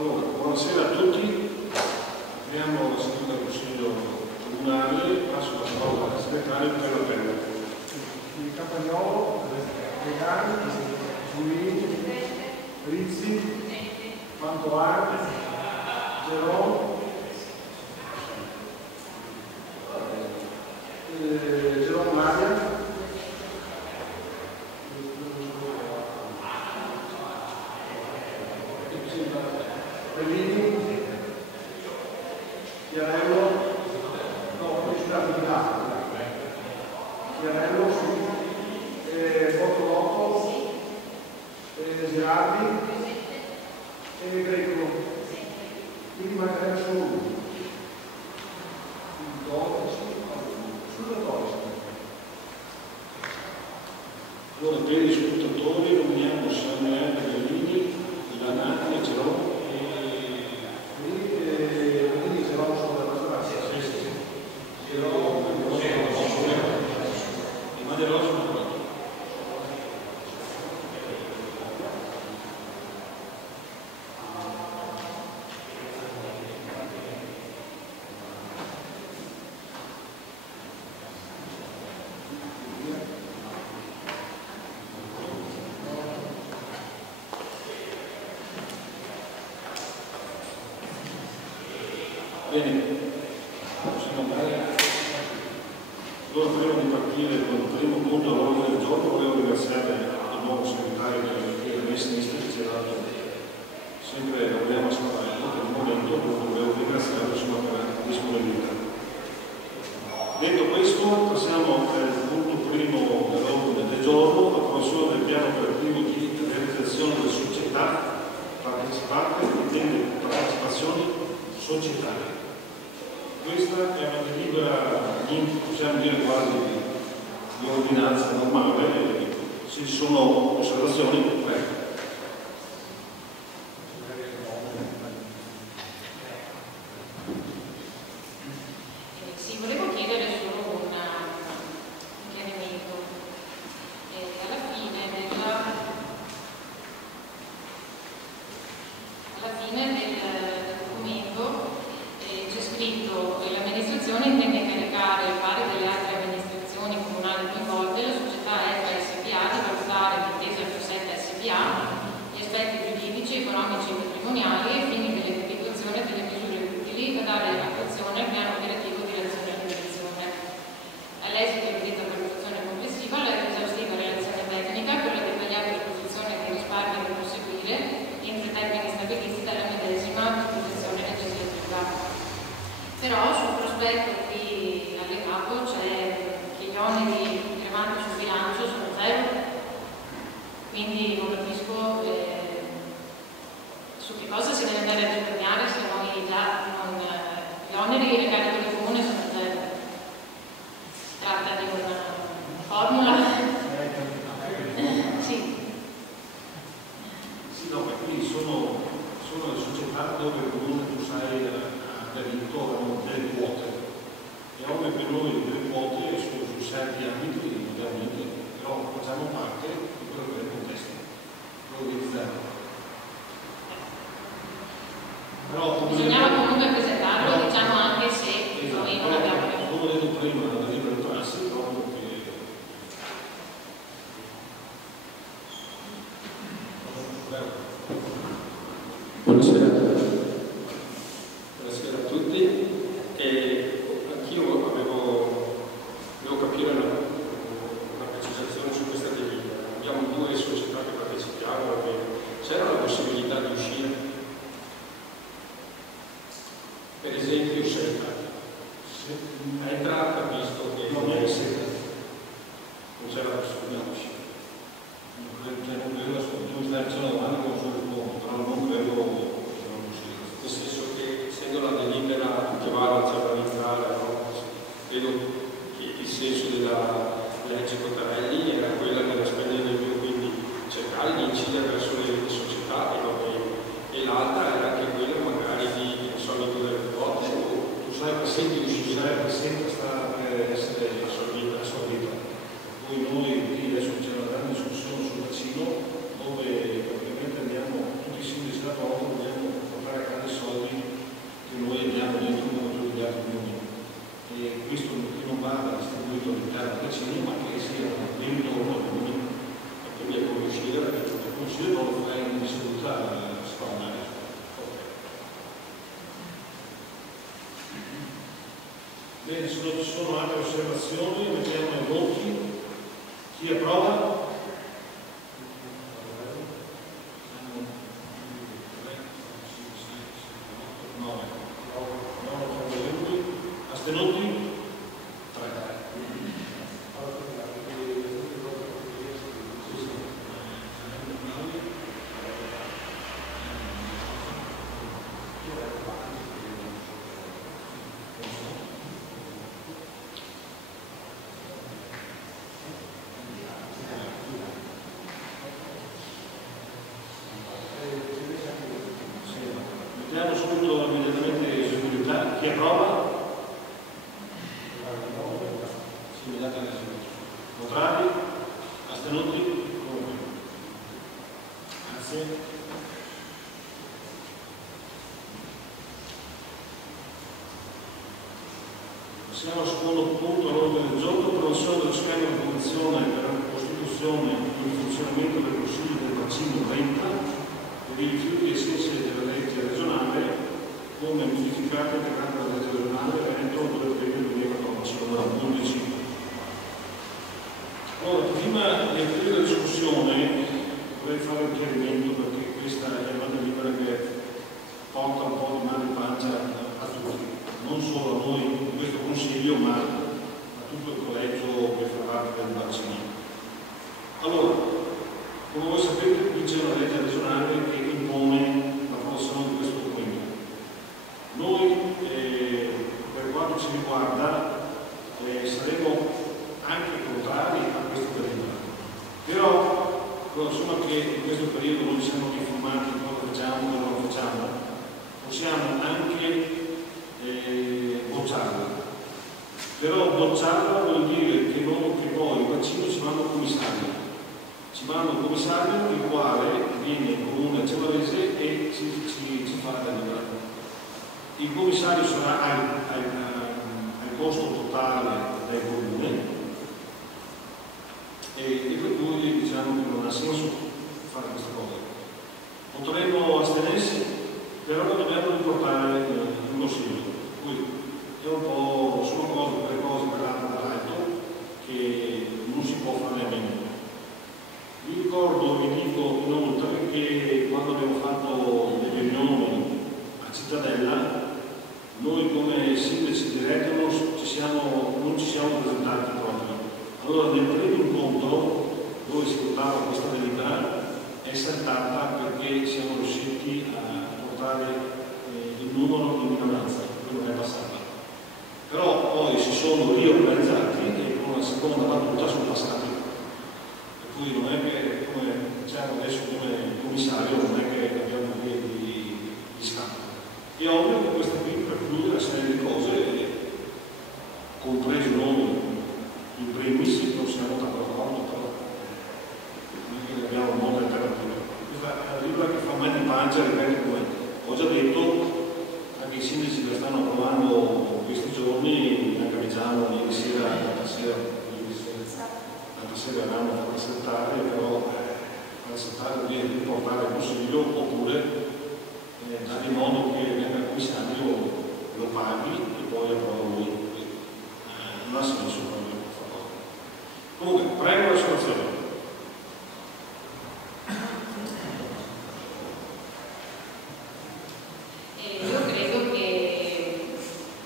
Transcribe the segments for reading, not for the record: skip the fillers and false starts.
Allora, buonasera a tutti. Apriamo la seduta del Consiglio Comunale. Passo la parola al segretario per l'appello. Di Campagnolo, Regani, Giulini, Rizzi, Mantovani, Gerò, Gerò Maria, Bellini, Chiarello, no, Chiarello, Bortolotto, Gerardi e Greco. Quindi mancherà solo uno. Allora, per gli scrutatori nominiamo Samuele Bellini, Lanati e Gerò. Bene, possiamo andare. Allora, prima di partire con il primo punto all'ordine del giorno, volevo ringraziare il nuovo segretario della sinistra che ci ha dato sempre la prima spalla per il momento, volevo ringraziarlo per la disponibilità. Detto questo, passiamo al punto primo dell'ordine del giorno, l'approvazione del piano operativo di realizzazione delle società partecipate e delle partecipazioni societarie. Questa è una delibera, possiamo dire quasi di ordinanza normale. Se ci sono osservazioni, prego. Sì, volevo chiedere solo un chiarimento. Alla fine del documento c'è scritto che l'amministrazione intende incaricare, al pari delle altre amministrazioni comunali coinvolte, la società EFA SPA di valutare l'intesa F7 SPA gli aspetti giuridici, economici e patrimoniali ai fini dell'individuazione delle misure utili a dare attuazione al piano operativo di reazione all'individuazione. All'esito di detta valutazione complessiva, la esaustiva relazione tecnica con la dettagliata esposizione dei risparmi da conseguire entro i termini stabiliti dalla medesima disposizione legislativa. Però sul prospetto qui allegato c'è che gli oneri rilevanti sul bilancio sono zero, quindi non capisco su che cosa si deve andare a risparmiare se noi già non, gli oneri legati del comune sono zero. Si tratta di una formula. Sì. Sì, no, quindi sono le società dove il comune tu sai hanno delle quote e ovvio che noi delle quote su 7 ambiti ovviamente, però facciamo parte di quello che è il contesto, quello di zero. Però Bisognava comunque presentarlo, diciamo anche se noi non abbiamo più. Come ho detto prima, la delibera trassi proprio che buonasera a tutti. Anch'io devo capire una precisazione su questa delibera. Abbiamo due società che partecipiamo, c'era la possibilità di uscire, per esempio a entrata, visto che non è seta, non c'è la possibilità di uscire. non credo c'è una domanda con sul punto, però non credo che non sia. Nel senso che essendo la delibera che va a centralizzare, no? Credo che il senso della legge Cottarelli era quella della spesa del più, quindi cercare di incidere verso le società e l'altra era anche quella magari di solito delle quote o Tu sai che senti uscire, sempre sta Bene, se non ci sono altre osservazioni, mettiamo ai voti. Chi approva? 9 favorevoli. Astenuti? 3. Mettiamo subito immediatamente eseguibilità. Chi approva? Contrari? Astenuti? Grazie. Passiamo al secondo punto all'ordine del giorno, approvazione dello schema di convenzione per la costituzione e il funzionamento del Consiglio del Bacino 30 per i rifiuti ai sensi della legge regionale come modificata e integrata dalla legge regionale entro il 2 aprile 2014, numero 11. Allora, prima di aprire la discussione vorrei fare un chiarimento perché questa è una delibera che porta un po' di mal di pancia a tutti, non solo a noi in questo Consiglio ma a tutto il collegio che fa parte del bacino. Allora, come voi sapete qui c'è una legge regionale che impone l'approvazione di questo documento. Noi, per quanto ci riguarda, saremo anche contrari a questo delibera. Però, insomma, che in questo periodo non ci siamo informati di cosa facciamo, cosa non facciamo, possiamo anche bocciarla. Però bocciarla vuol dire che poi il bacino ci manda un commissario. Ci manda un commissario il quale viene in comune a Cevarese e ci fa la delibera. Il commissario sarà al costo totale del comune e per cui diciamo che non ha senso fare questa cosa. Potremmo astenersi, però lo dobbiamo riportare in Consiglio. Quindi è un po', sono cose per cose parlate dall'alto che non si può fare a meno. Vi ricordo, vi dico inoltre che quando abbiamo fatto le riunioni a Cittadella, noi come sindaci di Reggio non ci siamo presentati proprio. Allora nel primo incontro dove si votava questa delibera è saltata perché siamo riusciti a portare il numero in minoranza, quello che è passata. Però poi si sono riorganizzati e con la seconda battuta sono passati. Per cui non è che, come diciamo adesso come commissario, non è che abbiamo via di scampo. È ovvio che questa qui preclude una serie di cose, compreso noi in primis, non siamo d'accordo, però non è che abbiamo molte alternative. Questa è una libera che fa mal di pancia, ripeto, come ho già detto, anche i sindaci che stanno provando questi giorni, anche diciamo ieri sera, l'altra sera avevamo fatto assettare, però assettare vuol dire riportare al Consiglio oppure dare in modo che venga il commissario, lo paghi e poi approva lui. Non ha senso proprio. Comunque, prego la situazione. Io credo che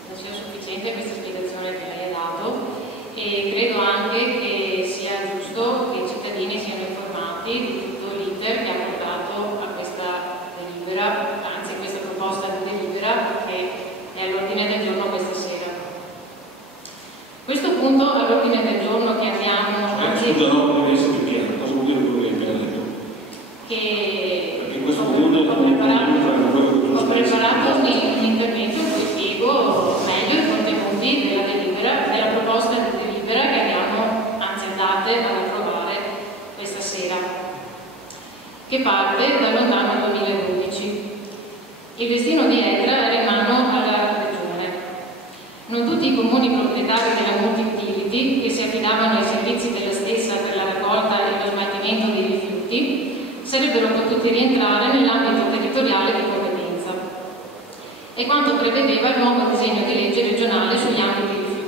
non sia sufficiente questa spiegazione che lei ha dato e credo anche che sia giusto che i cittadini siano informati di tutto l'iter che ha portato a questa delibera, anzi questa proposta di delibera che è all'ordine del giorno questa sera. Questo punto all'ordine del giorno che abbiamo Scusa, no, non è stato chiaro, cosa vuol dire quello che hai appena detto? che Perché in questo punto ho preparato un intervento in cui spiego meglio i contenuti della delibera, della proposta di delibera che abbiamo anzi andate ad approvare questa sera, che parte da lontano 2011. Il destino di Edra era in mano alla Regione. Non tutti i comuni proprietari della multi-utility che si affidavano ai servizi della stessa per la raccolta e lo smaltimento dei rifiuti sarebbero potuti rientrare nell'ambito territoriale di competenza. È quanto prevedeva il nuovo disegno di legge regionale sugli ambiti rifiuti.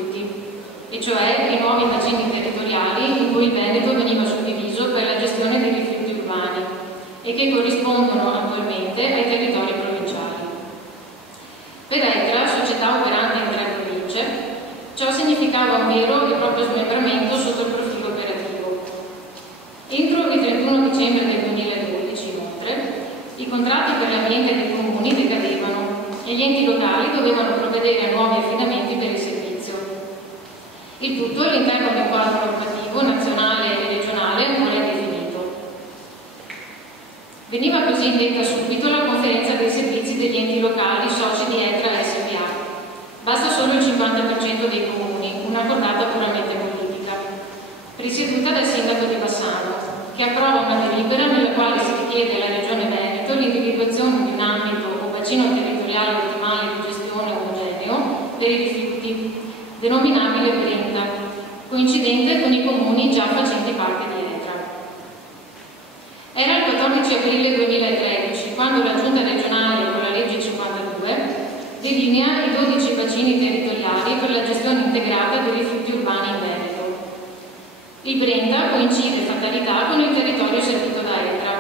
e cioè i nuovi bacini territoriali in cui il Veneto veniva suddiviso per la gestione dei rifiuti urbani e che corrispondono attualmente ai territori provinciali. Per ETRA, società operante in 3 province, ciò significava un vero e proprio smembramento sotto il profilo operativo. Entro il 31 dicembre del 2012, inoltre, i contratti per l'ambiente dei comuni decadevano e gli enti locali dovevano provvedere a nuovi affidamenti per il servizio. Il tutto all'interno di un quadro normativo nazionale e regionale ancora indefinito. Veniva così indetta subito la conferenza dei servizi degli enti locali soci di ETRA SPA. Basta solo il 50% dei comuni, una portata puramente politica, presieduta dal sindaco di Bassano, che approva una delibera nella quale si richiede alla Regione Veneto l'individuazione di un ambito o bacino territoriale ottimale di gestione omogeneo per i rifiuti, denominabile Brenta, coincidente con i comuni già facenti parte di ETRA. Era il 14 aprile 2013 quando la Giunta regionale, con la legge 52, delinea i 12 bacini territoriali per la gestione integrata dei rifiuti urbani in Veneto. Il Brenta coincide fatalità con il territorio servito da ETRA,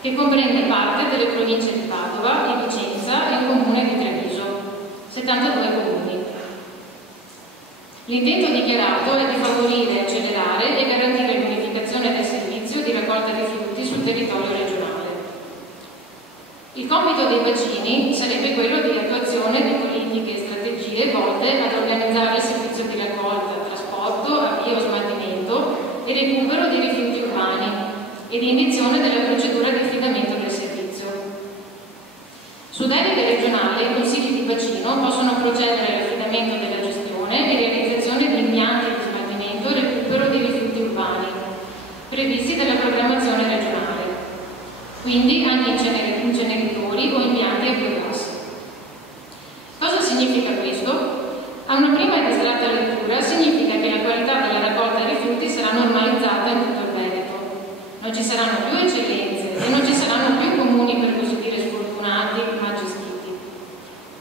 che comprende parte delle province di Padova, di Vicenza e il comune di Treviso, 72 comuni. L'intento dichiarato è di favorire, accelerare e garantire l'unificazione del servizio di raccolta rifiuti sul territorio regionale. Il compito dei bacini sarebbe quello di attuazione di politiche e strategie volte ad organizzare il servizio di raccolta, trasporto, avvio, smaltimento e recupero di rifiuti urbani e di indizione della procedura di affidamento del servizio. Su delega regionale, i consigli di bacino possono procedere all'affidamento della gestione e realizzazione di impianti di smaltimento e recupero di rifiuti urbani previsti dalla programmazione regionale, quindi anche inceneritori o impianti a biogas. Cosa significa questo? A una prima e distratta lettura significa che la qualità della raccolta rifiuti sarà normalizzata in tutto il Veneto. Non ci saranno più eccellenze e non ci saranno più comuni, per così dire, sfortunati ma gestiti.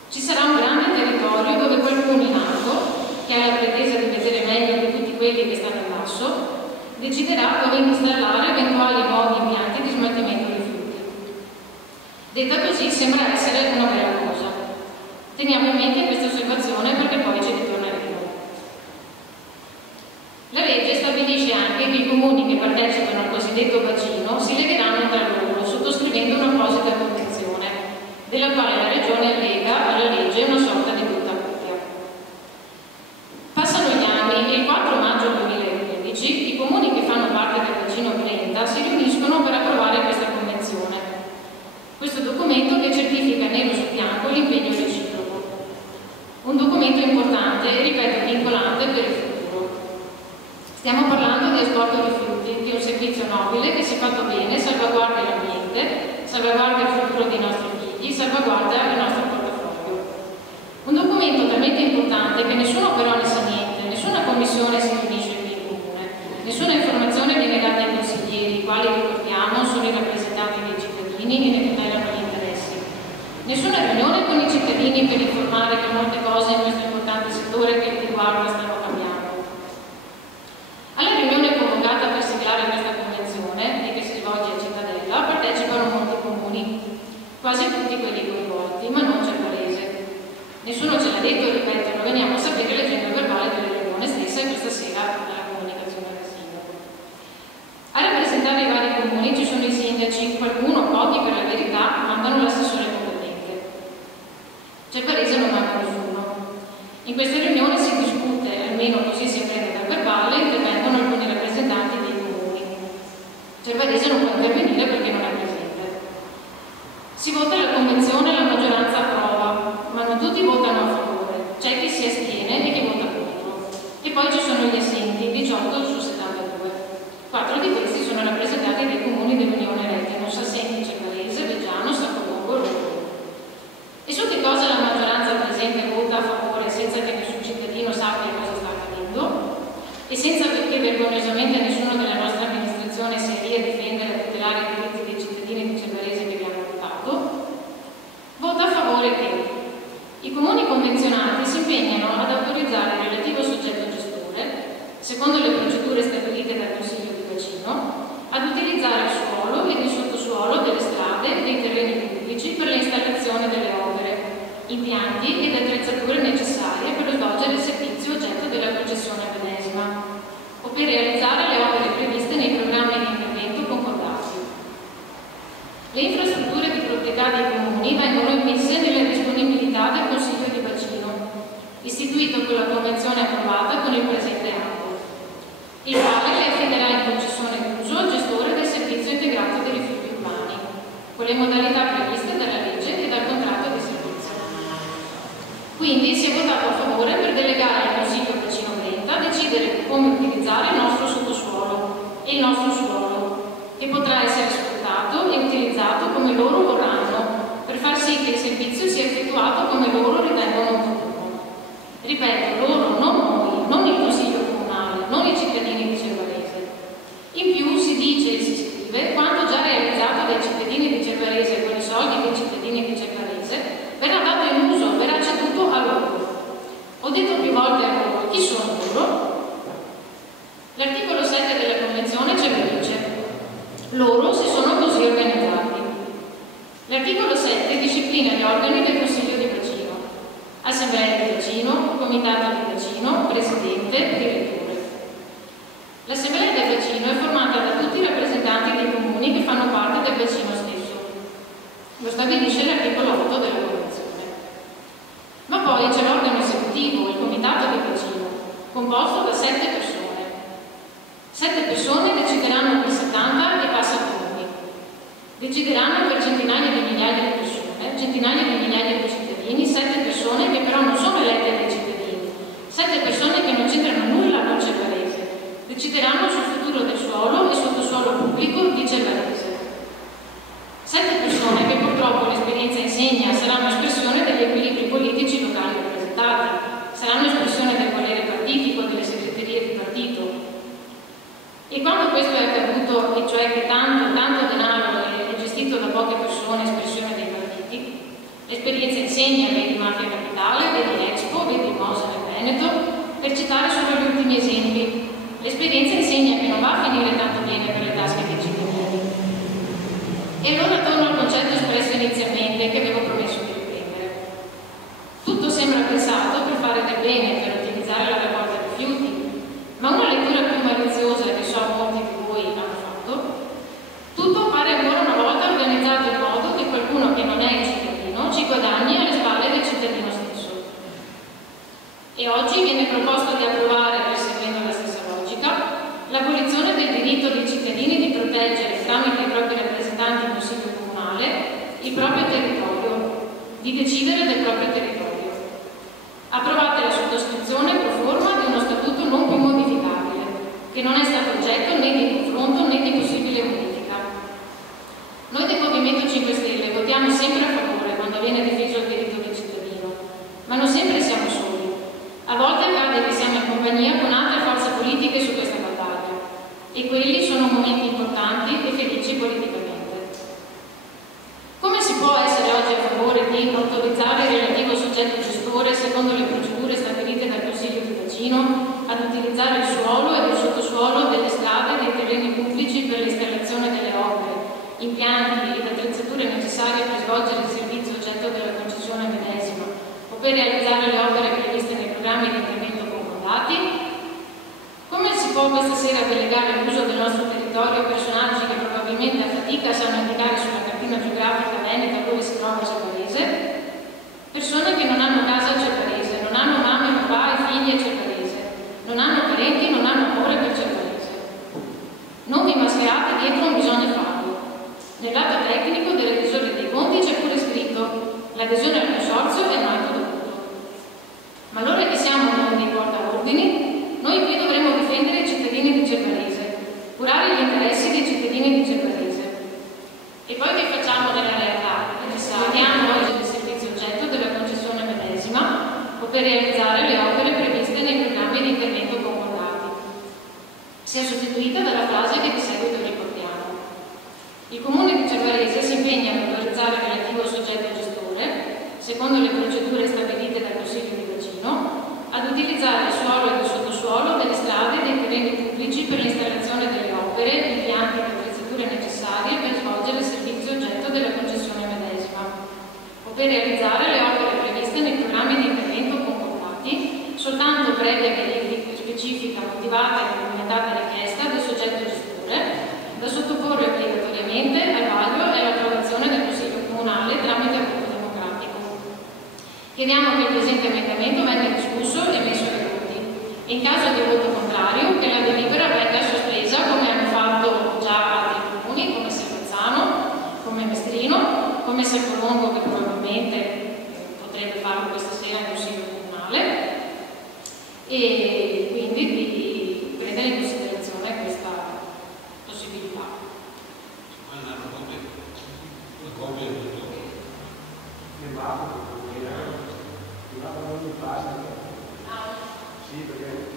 Ci sarà un grande territorio dove qualcuno in alto, che ha la pretesa di vedere meglio di tutti quelli che stanno in basso, deciderà dove installare eventuali nuovi impianti di smaltimento rifiuti. Detta così sembra essere una bella cosa. Teniamo in mente questa osservazione perché poi ci ritorneremo. La legge stabilisce anche che i comuni che partecipano al cosiddetto bacino si legheranno tra loro sottoscrivendo un'apposita convenzione, della quale la Regione allega alla legge una sorta di brutta copia. Passano gli anni e il 4 maggio 2015 i comuni che fanno parte del bacino Brenta si riuniscono per approvare questa convenzione. Questo documento che certifica nero su bianco l'impegno reciproco. Un documento importante e, ripeto, vincolante per il futuro. Stiamo parlando di asporto rifiuti, di un servizio nobile che, se fatto bene, salvaguarda l'ambiente, salvaguarda il futuro dei nostri figli, salvaguarda il nostro portafoglio. Un documento talmente importante che nessuno però ne sa niente, nessuna commissione si riunisce qui in comune, nessuna informazione viene data ai consiglieri, i quali, ricordiamo, sono i rappresentanti dei cittadini e ne tutelano gli interessi. Nessuna riunione con i cittadini per informare che molte cose in questo importante settore che li riguarda stanno cambiando. Alla riunione convocata per siglare questa convenzione, e che si svolge a Cittadella, partecipano molti comuni, quasi tutti quelli coinvolti, ma non Cervarese. Nessuno ce l'ha detto, ripeto, lo veniamo a sapere leggendo il verbale della riunione stessa e questa sera dalla comunicazione del sindaco. A rappresentare i vari comuni ci sono i sindaci, qualcuno, pochi per la verità, mandano l'assessore competente. Cervarese non manca nessuno. In questa riunione si discute, almeno così si apprende dal verbale, intervengono alcuni rappresentanti dei comuni. Cervarese non può intervenire perché non è presente. Si vota la convenzione e la maggioranza approva, ma non tutti votano a favore. C'è chi si astiene e chi vota contro. E poi ci sono gli assenti, 18 su 72. 4 di questi sono rappresentati dai comuni dell'Unione Retina, Sassenti, Cervarese, Veggiano, Saccomongo, Roma. E su che cosa la maggioranza presente vota a favore senza che nessun cittadino sappia cosa sta accadendo e senza che vergognosamente nessuno della nostra amministrazione sia lì a difendere e a tutelare i diritti dei cittadini di Cervarese che vi hanno votato? Vota a favore che i comuni convenzionati si impegnano ad autorizzare il relativo soggetto gestore impianti ed attrezzature necessarie per svolgere il servizio oggetto della concessione medesima o per realizzare le opere previste nei programmi di intervento concordati. Le infrastrutture di proprietà dei comuni vengono immesse nella disponibilità del Consiglio di bacino, istituito con la convenzione approvata con il presente atto, il quale le affiderà in concessione d'uso al gestore del servizio integrato dei rifiuti urbani, con le modalità previste dalla legge e dal contratto di servizio. Quindi si è votato a favore per delegare al Consiglio bacino Brenta a decidere come utilizzare il nostro sottosuolo e il nostro suolo, che potrà essere sfruttato e utilizzato come loro vorranno, per far sì che il servizio sia effettuato come loro ritengono opportuno. Ripeto, loro, non noi, non il Consiglio comunale, non i cittadini di Cervarese. In più si dice e si scrive quanto già realizzato dai cittadini di Cervarese con i soldi dei cittadini di Cervarese verrà dato in uso, verrà ceduto a loro. Ho detto più volte a loro, chi sono loro? L'articolo 7 della Convenzione ce lo dice. Loro si sono così organizzati. L'articolo 7 disciplina gli organi del Consiglio di bacino: Assemblea di bacino, Comitato di bacino, Presidente, Direttore. L'Assemblea del bacino è formata da tutti i rappresentanti dei comuni che fanno parte del bacino stesso. Lo stabilisce l'articolo 8 della Convenzione. Ma poi c'è l'organo esecutivo, il Comitato di bacino, composto da 7 persone. 7 persone decideranno per 70 e passa comuni. Decideranno per centinaia di migliaia di persone, centinaia di migliaia di cittadini, 7 persone che però non sono elette dai cittadini, 7 persone che non c'entrano nulla con Cervarese. Decideranno sul futuro del suolo e sottosuolo pubblico di Cervarese. 7 persone che purtroppo l'esperienza insegna saranno espressione degli equilibri politici locali rappresentati, saranno espressione del volere partitico, delle segreterie di partito. E quando questo è accaduto, e cioè che tanto denaro è gestito da poche persone, espressione dei partiti, l'esperienza insegna, vedi Mafia Capitale, vedi Expo, vedi Mosa nel Veneto, per citare solo gli ultimi esempi. L'esperienza insegna che non va a finire tanto bene per le tasche dei cittadini. E allora torno al concetto espresso inizialmente che avevo promesso di riprendere. Tutto sembra pensato per fare del bene, per ottimizzare la raccolta dei rifiuti, ma una lettura più maliziosa che so molti di voi hanno fatto, tutto pare ancora una volta organizzato in modo che qualcuno che non è il cittadino ci guadagni alle spalle del cittadino stesso. E oggi viene proposto di approvare, perseguendo la stessa logica, l'abolizione del diritto dei cittadini di proteggere, tramite i propri rappresentanti in consiglio comunale, il proprio territorio, di decidere del proprio territorio. Approvate la sottoscrizione pro forma di uno statuto non più modificabile, che non è stato oggetto né di confronto né di possibile modifica. Noi del Movimento 5 Stelle votiamo sempre a favore quando viene difeso il diritto del cittadino, ma non sempre siamo soli. A volte accade che siamo in compagnia con altre forze politiche su questa battaglia, e quelli sono momenti importanti e felici politicamente. Come si può essere oggi a favore di autorizzare il relativo soggetto gestore, secondo le procedure stabilite dal Consiglio di bacino, ad utilizzare il suolo e il sottosuolo delle strade e dei terreni pubblici per l'installazione delle opere, impianti ed attrezzature necessarie per svolgere il servizio oggetto della concessione medesima o per realizzare le opere previste nei programmi di intervento concordati? Come si può questa sera delegare l'uso del nostro territorio a personaggi che probabilmente a fatica sanno indicare sulla cartina geografica veneta dove si trova Cervarese? Persone che non hanno casa a Cervarese, non hanno mamma, papà e figli a Cervarese, non hanno parenti, non hanno amore per Cervarese. Non vi mascherate dietro un bisogna farlo. Nell'atto tecnico delle tesore dei conti c'è pure scritto: l'adesione al consorzio è un atto dovuto. Ma allora che siamo noi dei portaordini? Noi qui dovremmo difendere i cittadini di Cervarese, curare gli interessi dei cittadini di Cervarese. E poi che facciamo nella realtà? Necessariamo oggi del servizio oggetto della concessione medesima o per realizzare le opere previste nei programmi di intervento concordati. Sia sostituita dalla frase che di seguito riportiamo. Il Comune di Cervarese si impegna a autorizzare il relativo soggetto gestore, secondo le procedure stabilite dal Consiglio di bacino, ad utilizzare il suolo e il sottosuolo delle strade e dei terreni pubblici per l'installazione delle opere, impianti e attrezzature necessarie per svolgere il servizio oggetto della concessione medesima o per realizzare le opere previste specifica, motivata e documentata richiesta del soggetto gestore, da sottoporre obbligatoriamente al vaglio e all'approvazione del Consiglio Comunale tramite voto democratico. Chiediamo che il presente emendamento venga discusso e messo ai voti. In caso di voto contrario, che la delibera venga sospesa, come hanno fatto già altri comuni, come Serrazzano, come Mestrino, come Saccolongo, che probabilmente potrebbe farlo questa sera in Consiglio Comunale, e quindi di prendere in considerazione questa possibilità. Sì, perché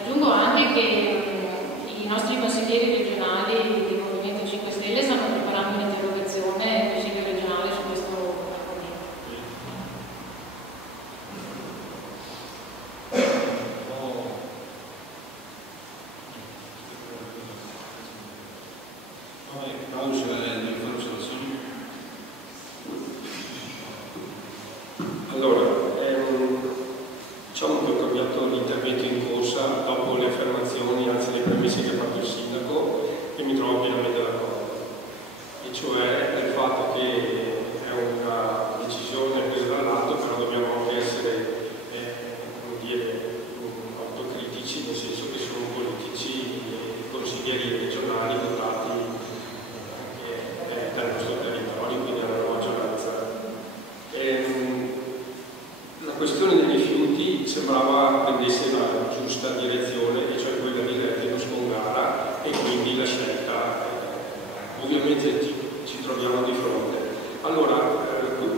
Aggiungo anche che i nostri consiglieri regionali del Movimento 5 Stelle stanno preparando un'interrogazione al Consiglio regionale su questo argomento. Allora, diciamo che ho cambiato l'intervento in corsa dopo le affermazioni, anzi le premesse che ha fatto il sindaco, e mi trovo pienamente d'accordo, e cioè del fatto che è una decisione presa dall'alto, però dobbiamo anche essere come dire, autocritici, nel senso che sono politici e consiglieri regionali votati dal nostro territorio, quindi dalla maggioranza. La questione dei rifiuti sembrava prendesse la giusta direzione, e cioè quella di Reggio Spongara, e quindi la scelta ovviamente ci troviamo di fronte. Allora,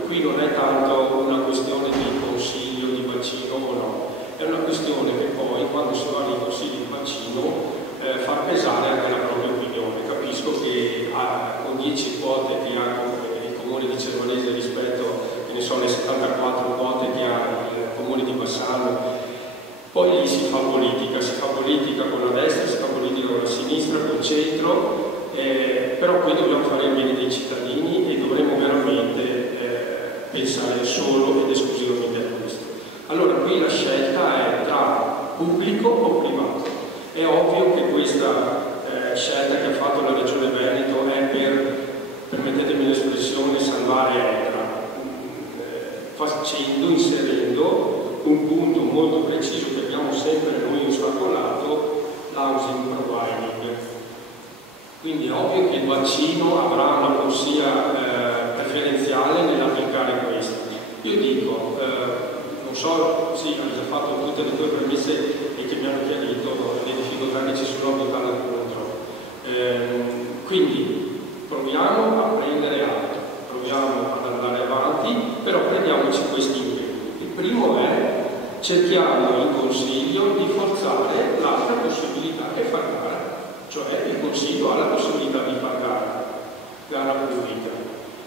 qui non è tanto una questione di consiglio di bacino o no, è una questione che poi quando si va nei consigli di bacino fa pesare anche la propria opinione. Capisco che con 10 quote che ha il comune di Cervanese rispetto, che ne so, le 74 quote che ha il comune di Bassano, poi lì si fa politica con la destra, si fa politica con la sinistra, con il centro, però qui dobbiamo fare il bene dei cittadini e dovremo veramente pensare solo ed esclusivamente a questo. Allora qui la scelta è tra pubblico o privato. È ovvio che questa scelta che ha fatto la Regione Veneto è per, permettetemi l'espressione, salvare Etna, inserendo un punto molto preciso che abbiamo sempre noi ostacolato, l'housing providing. Quindi è ovvio che il bacino avrà una corsia preferenziale nell'applicare questo. Io dico, non so, sì, hanno già fatto tutte le tue premesse e che mi hanno chiarito le difficoltà che ci sono a votare contro. Quindi proviamo a prendere atto, proviamo ad andare avanti, però prendiamoci questi impegni. Il primo è: cerchiamo in Consiglio di forzare l'altra possibilità che far gara, cioè il Consiglio ha la possibilità di far gara pubblica.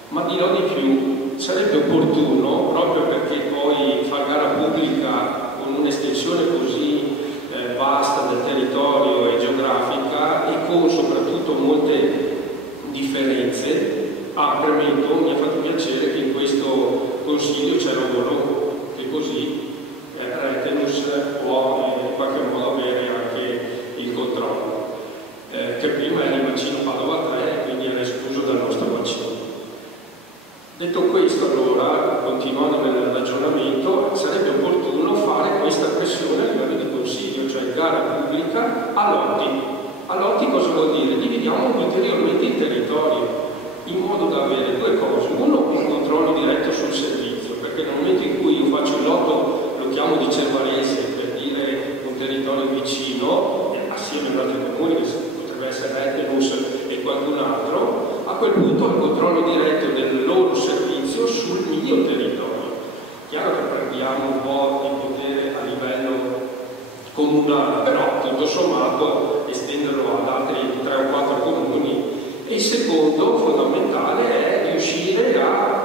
Ma dirò di più, sarebbe opportuno, proprio perché poi far gara pubblica con un'estensione così vasta del territorio e geografica e con soprattutto molte differenze, premetto, mi ha fatto piacere che in questo Consiglio c'è lavoro, che così Retenus può in qualche modo avere anche il controllo, che prima era il bacino Padova 3, quindi era escluso dal nostro bacino. Detto questo, allora, continuando nel ragionamento, sarebbe opportuno fare questa pressione a livello di Consiglio, cioè gara pubblica a lotti. A lotti cosa vuol dire? Dividiamo ulteriormente il territorio, in modo da avere due cose. Uno, il controllo diretto sul servizio, perché nel momento in cui io faccio il lotto, lo chiamo di Cervarese per dire un territorio vicino, assieme ad altri comuni, che potrebbe essere Retenus e qualcun altro, a quel punto ho il controllo diretto del loro servizio sul mio territorio. Chiaro che prendiamo un po' di potere a livello comunale, però tutto sommato estenderlo ad altri 3 o 4 comuni. E il secondo fondamentale è riuscire a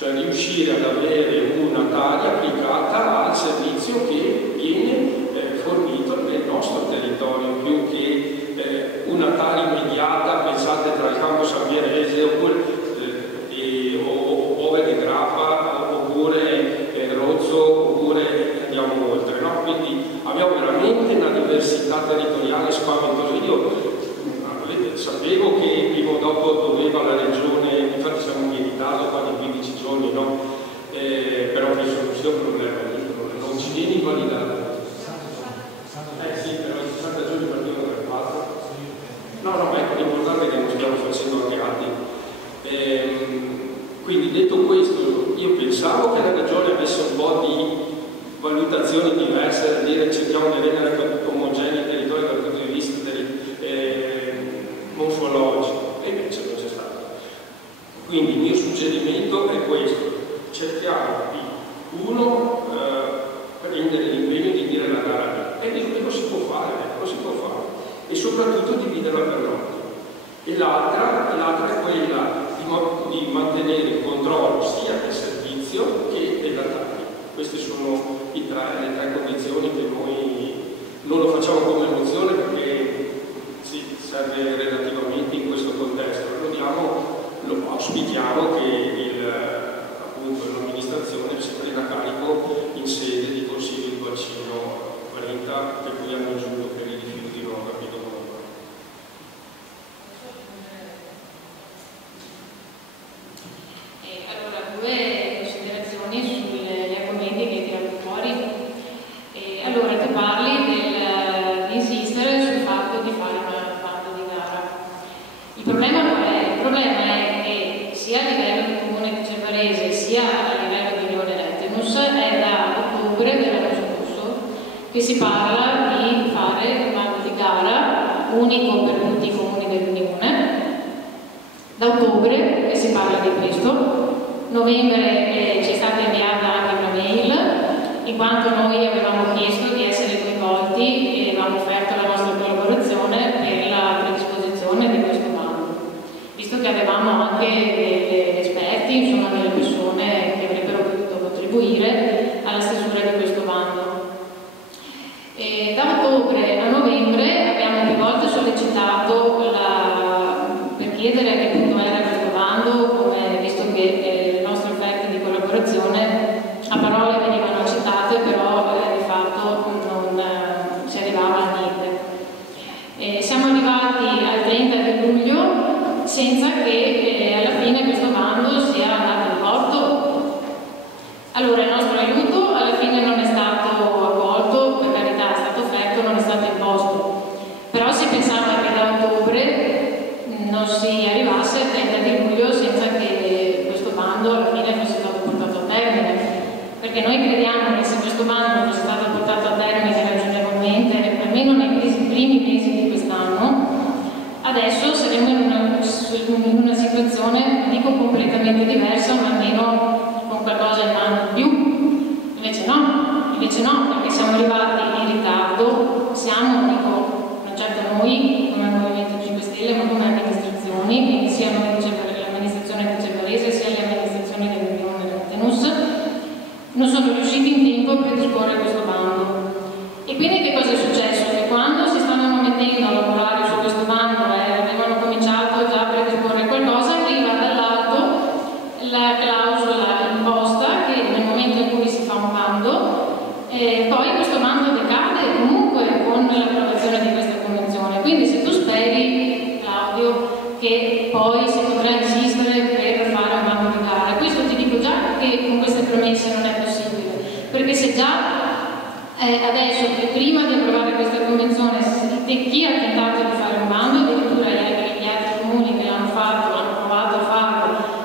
cioè riuscire ad avere una taglia applicata al servizio che viene fornito nel nostro territorio, più che una taglia immediata, pensate, tra il campo Sampierese oppure o Bove di Grappa oppure Rozzo, oppure andiamo oltre, no? Quindi abbiamo veramente una diversità territoriale spaventosa. Io sapevo che prima o dopo doveva la regione, infatti siamo in ritardo qua di 15 giorni, no? Però penso non sia un problema, non ci viene invalidato. Sì, però i 60 giorni partivano dal 4. No, ecco, l'importante è che non stiamo facendo anche altri. Quindi detto questo, io pensavo che la regione avesse un po' di valutazioni diverse, da dire cerchiamo di rendere omogenei i territori dal punto di vista morfologico, e invece non c'è stato. Quindi il mio suggerimento è questo: cerchiamo di, uno, prendere l'impegno di dire la gara lì, e lo si può fare, e soprattutto dividerla per notti. E l'altra è quella di mantenere il controllo sia del servizio che della taglia. Queste sono le tre condizioni che noi non lo facciamo come mozione perché serve relativamente in questo contesto. Lo auspichiamo che appunto l'amministrazione si prenda carico in sede di consiglio di bacino 40 che poi hanno giunto per i rifiuti, non ho capito come. Allora, due considerazioni sugli argomenti che hai tirato fuori. Allora, tu parli di insistere sul fatto di fare una banda di gara. Il problema qual è? Il problema è che sia a livello del comune di Cevarese sia a livello di Lione Retinus è da ottobre dell'anno scorso che si parla di fare un bando di gara unico per tutti i comuni dell'Unione. Da ottobre che si parla di questo. Novembre ci è stata inviata anche una mail, in quanto noi avevamo chiesto di essere coinvolti e avevamo offerto la nostra collaborazione per la predisposizione di questo bando, visto che avevamo anche degli esperti, insomma delle persone che avrebbero potuto contribuire alla stesura di questo bando. E da ottobre a novembre abbiamo più volte sollecitato per chiedere a che punto era questo bando, visto che le nostre offerte di collaborazione a parole venivano accettate, però di fatto non si arrivava a niente. Siamo arrivati al 30 di luglio senza che alla fine questo bando sia andato in porto. Allora il nostro aiuto alla fine non è stato accolto, per carità è stato offerto, non è stato imposto, però si pensava che da ottobre non si arrivasse al 30 di luglio senza che questo bando alla fine fosse stato portato a termine, perché noi crediamo che se questo bando fosse stato portato a termine ragionevolmente, almeno nei primi mesi di quest'anno, adesso saremmo in una situazione, non dico completamente diversa, ma almeno con qualcosa in mano in più. Invece no, perché siamo arrivati in ritardo, non certo noi come Movimento 5 Stelle, ma come amministrazioni, quindi sia l'amministrazione di Cevarese sia le amministrazioni dell'Unione Retinus, non sono riusciti in tempo a predisporre questo bando. E quindi che cosa è successo? Che quando si stavano mettendo a lavorare su questo bando e avevano cominciato già a predisporre qualcosa, arriva dall'alto la clausola imposta che nel momento in cui si fa un bando, poi questo bando decade comunque con l'approvazione di questa convenzione. Quindi se tu speri, Claudio, che poi si potrà insistere per fare un bando di gara, questo ti dico già che con queste premesse non è possibile, perché se già adesso, prima di approvare questa convenzione, chi ha tentato di fare un bando, addirittura gli altri comuni che l'hanno fatto, hanno provato a farlo,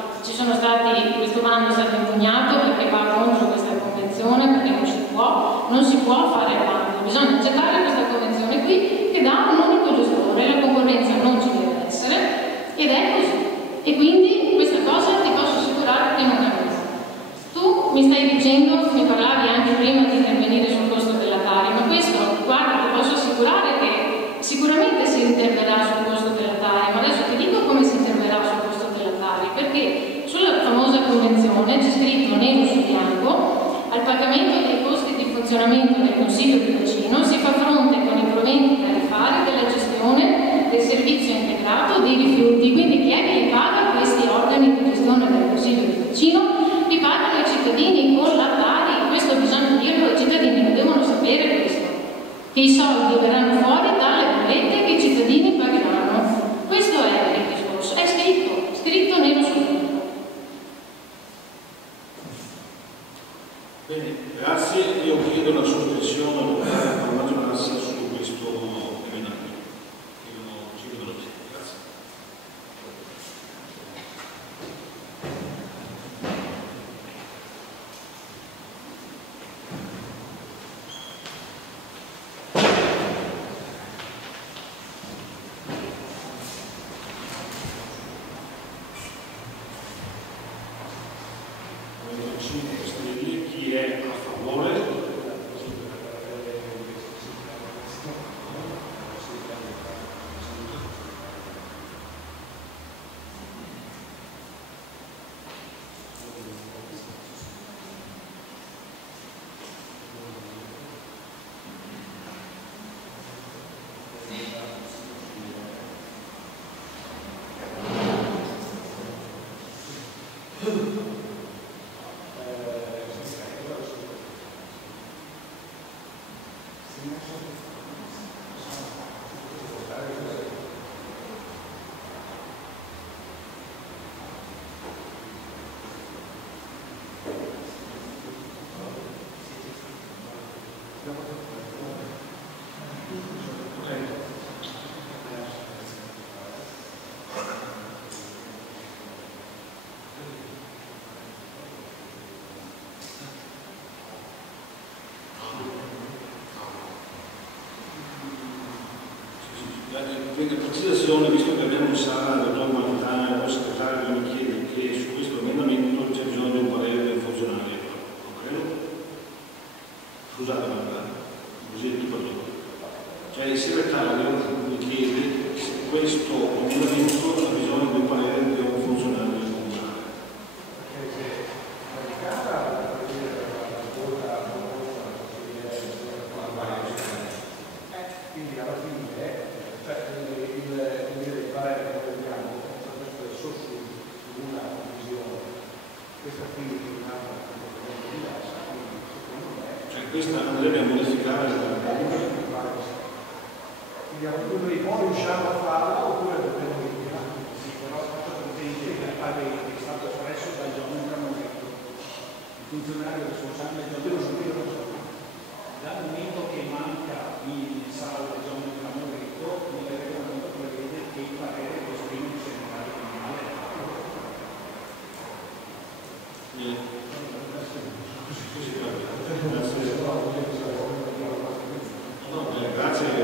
questo bando è stato impugnato perché va contro questa convenzione, perché non si può fare il bando, bisogna accettare questa convenzione qui che dà un unico gestore, la concorrenza non ci deve essere, ed è così. E quindi questa cosa ti posso assicurare che non è così. Tu mi stai dicendo, mi parlavi anche prima di intervenire sul costo della taglia, ma questo, guarda, ti posso assicurare che sicuramente l'abbrattamento dei costi di funzionamento del Consiglio di bacino si fa fronte con i proventi tariffari della gestione del servizio integrato dei rifiuti. Quindi chi è che li paga questi organi di gestione del Consiglio di bacino? Li pagano i cittadini con la Tari. Questo bisogna dirlo, i cittadini lo devono sapere questo, che i soldi verranno fuori dalle bollette che i cittadini pagheranno. Questo è il discorso, è scritto nero su bianco. Bene, grazie. Io chiedo la sospensione alla maggioranza su questo emendamento. Io ci vedo veloce. Grazie. Chi è a favore? Quindi precisazione, visto che abbiamo in sala il dottor Malitana, il segretario, che mi chiede che su questo emendamento c'è bisogno di un parere del funzionario, non credo? Scusate, ma così ti parlo. Cioè il segretario mi chiede se questo emendamento ha bisogno di un parere di un funzionario comunale. Quindi alla fine il parere che abbiamo su una visione, questa qui è un'altra completamente diversa, quindi secondo me Cioè questa andrebbe a modificare la quindi noi poi riusciamo a farla oppure dobbiamo ritirare. Sì, però faccio presente che è stato espresso da Giovanni Camoretto, il funzionario responsabile del Consiglio. Dal momento che manca in sala del Giovanni Camoretto, il regolamento prevede che il parere lo esprime il segretario comunale. Grazie.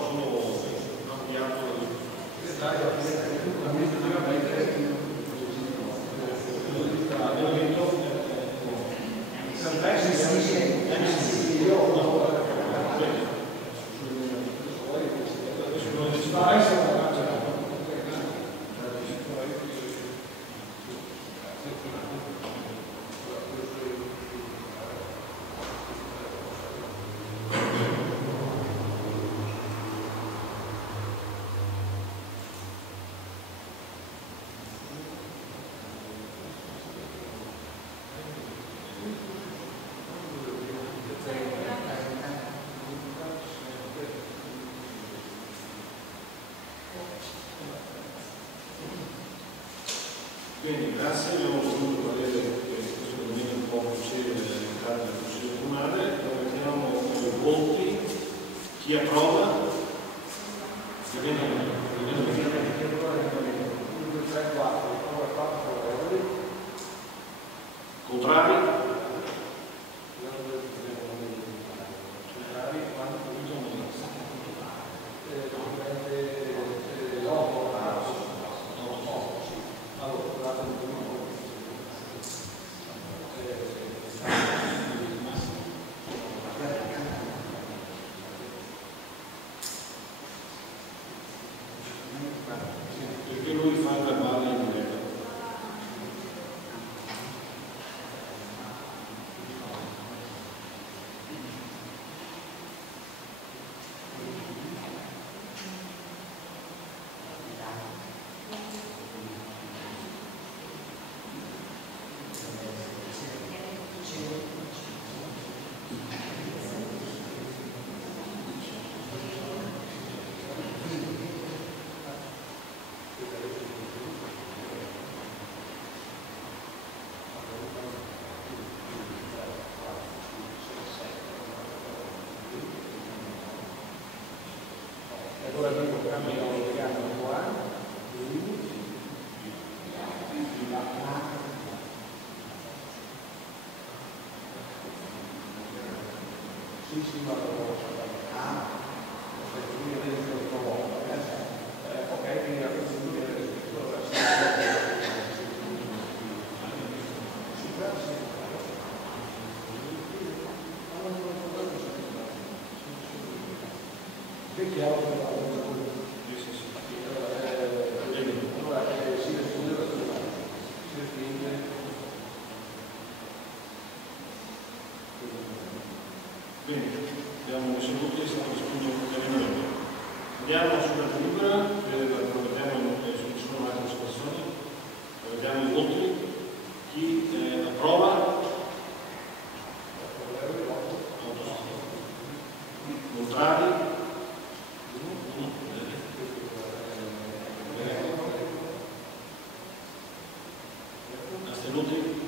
sono ampliato Bene, grazie, abbiamo voluto parere che questo domenico un po' procede all'interno del Consiglio Comunale. Mettiamo i voti, chi approva, chi viene contrari? Perché lui fa il verbale in diretta. Allora noi cambiamo qua, sì, ma lo ok, quindi a questo punto Bene, abbiamo messo tutti, è stato spinto l'emendamento. Andiamo sulla delibera, lo vediamo se ci sono altre osservazioni, vediamo i voti, chi approva, contrari, astenuti.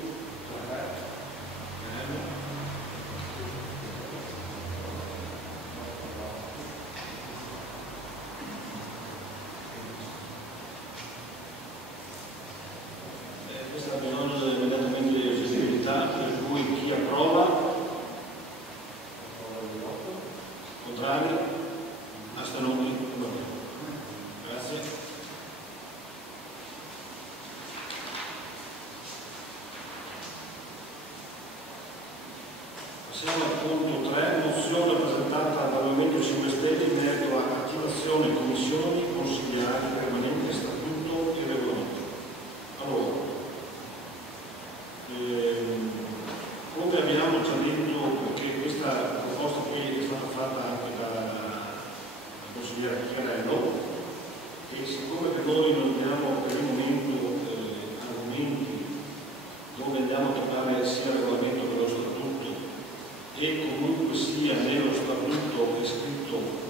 Questo ha bisogno dell'emendamento di eseguibilità, per cui chi approva, contrari, astenuti. Grazie. Passiamo al punto 3, mozione presentata dal Movimento 5 Stelle in merito a attivazione commissioni consigliari permanenti, statuto e regolamento. Allora, come abbiamo già detto, perché questa proposta qui è stata fatta anche dalla consigliera Chiarello, e siccome per noi non abbiamo per il momento argomenti dove andiamo a toccare sia il regolamento che lo statuto, e comunque sia nello statuto è scritto